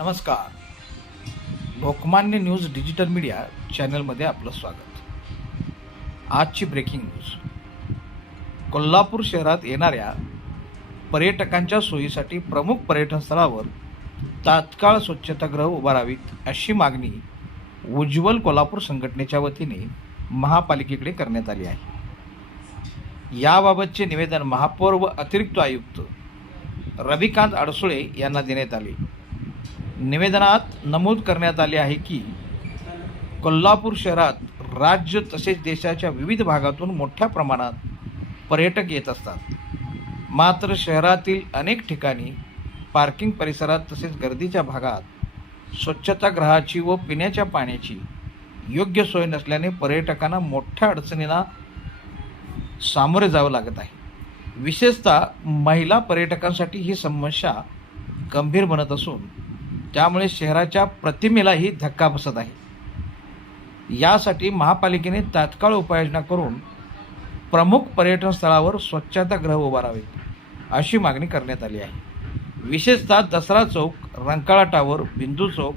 नमस्कार. Lokmanya news digital media चॅनलमध्ये आपलं स्वागत. आजची ब्रेकिंग न्यूज. कोल्हापूर शहरात येणाऱ्या पर्यटकांच्या सोयीसाठी प्रमुख पर्यटन स्थळावर तात्काळ स्वच्छतागृह उभारावीत अशी मागणी उज्ज्वल कोल्हापूर संघटनेच्या वतीने महापालिकेकडे करण्यात आली आहे. याबाबतचे निवेदन महापौर व अतिरिक्त आयुक्त रविकांत अडसुळे यांना देण्यात आले. निवेदनात नमूद करण्यात आले आहे की कोल्हापूर शहरात राज्य तसेच देशाच्या विविध भागातून मोठ्या प्रमाणात पर्यटक येत असतात. मात्र शहरातील अनेक ठिकाणी पार्किंग परिसरात तसेच गर्दीच्या भागात स्वच्छतागृहाची व पिण्याच्या पाण्याची योग्य सोय नसल्याने पर्यटकांना मोठ्या अडचणींना सामोरे जावं लागत आहे. विशेषतः महिला पर्यटकांसाठी ही समस्या गंभीर बनत असून त्यामुळे शहराच्या प्रतिमेलाही धक्का बसत आहे. यासाठी महापालिकेने तात्काळ उपाययोजना करून प्रमुख पर्यटन स्थळावर स्वच्छतागृह उभारावेत अशी मागणी करण्यात आली आहे. विशेषतः दसरा चौक, रंकाळा टावर, बिंदू चौक,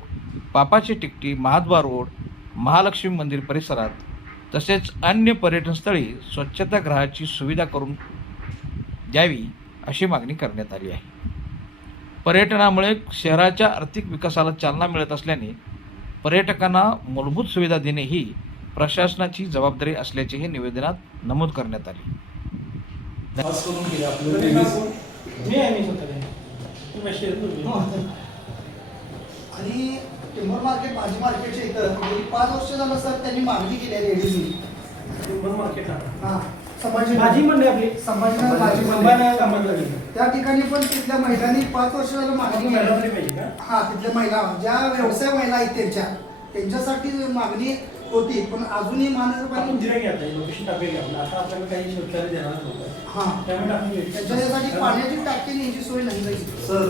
पापाची टिकटी, महाद्वार रोड, महालक्ष्मी मंदिर परिसरात तसेच अन्य पर्यटनस्थळी स्वच्छतागृहाची सुविधा करून द्यावी अशी मागणी करण्यात आली आहे. पर्यटनामुळे शहराच्या आर्थिक विकासाला चालना मिळत असल्याने पर्यटकांना मूलभूत सुविधा देणे ही प्रशासनाची जबाबदारी असल्याचेही निवेदनात नमूद करण्यात आले. आणि टिंबर मार्केट भाजी मार्केटच्या इथं 5 वर्ष झालं सर त्यांनी मागणी केली आहे लेडीजनी. टिंबर मार्केट हां संभाजी भाजी मंडई आपली संभाजीनगर भाजी मंडई त्या ठिकाणी पण तिथल्या महिलांनी 5 वर्ष झालं मागणी केली. हां तिथल्या महिला ज्या व्यवसाय महिला आहेत त्यांच्यासाठी मागणी होती पण अजूनही महानगरपालिका लोकेशन टाकलेली आता आपल्याला काही शौचालय देणार नव्हतं. हां त्याच्यासाठी पाण्याची टाकी न्यायची सोय नाही झाली सर.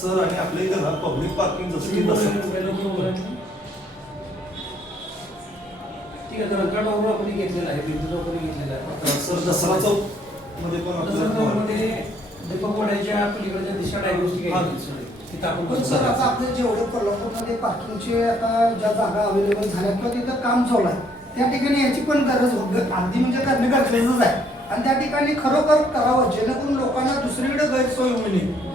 सर आणि आपल्या इथं ना पब्लिक पार्किंग जसं की ठीक आहे. रंकाळावर आपण घेतलेला आहे, बिंदूचा आपण घेतलेला आहे. सर दसरा चौक मध्ये पण दसरा चौकमध्ये दीपक वाड्याच्या पलीकडच्या दिशा डायग्नोस्टिक आहे तिथं आपण पण सर आता आपले जेवढे कोल्हापूरमध्ये पार्किंगचे आता ज्या जागा अवेलेबल झाल्या किंवा तिथं काम चालू आहे त्या ठिकाणी याची पण गरज अगदी म्हणजे करणे गरजेचंच आहे आणि त्या ठिकाणी खरोखर करावं जेणेकरून लोकांना दुसरीकडे गैरसोय होऊ नये.